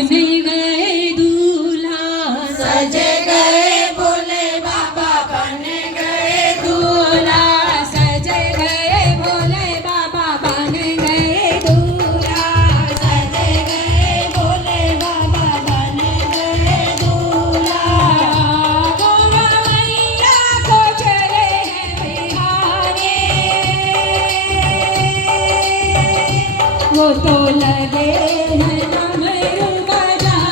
बन गए दूल्हा, सज गए भोले बाबा बन गए दूल्हा सज गए, भोले बाबा बन गए दूल्हा, सज गए भोले बाबा बन गए दूल्हा। गौरा मैया को चले हैं बिहारे, वो तो लगे हैं डमरू बजाने,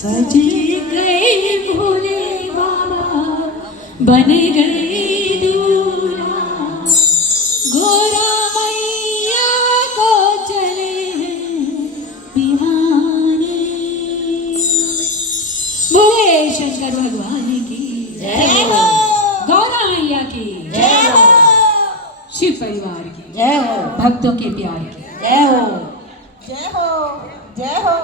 सजे गए भोले बाबा बन गए दूल्हा गोरा मैया को चले हैं बिहाने बोले शंकर भगवान की जय हो गौरा मैया की जय हो शिव परिवार की जय हो भक्तों के प्यार की जय हो जय हो जय हो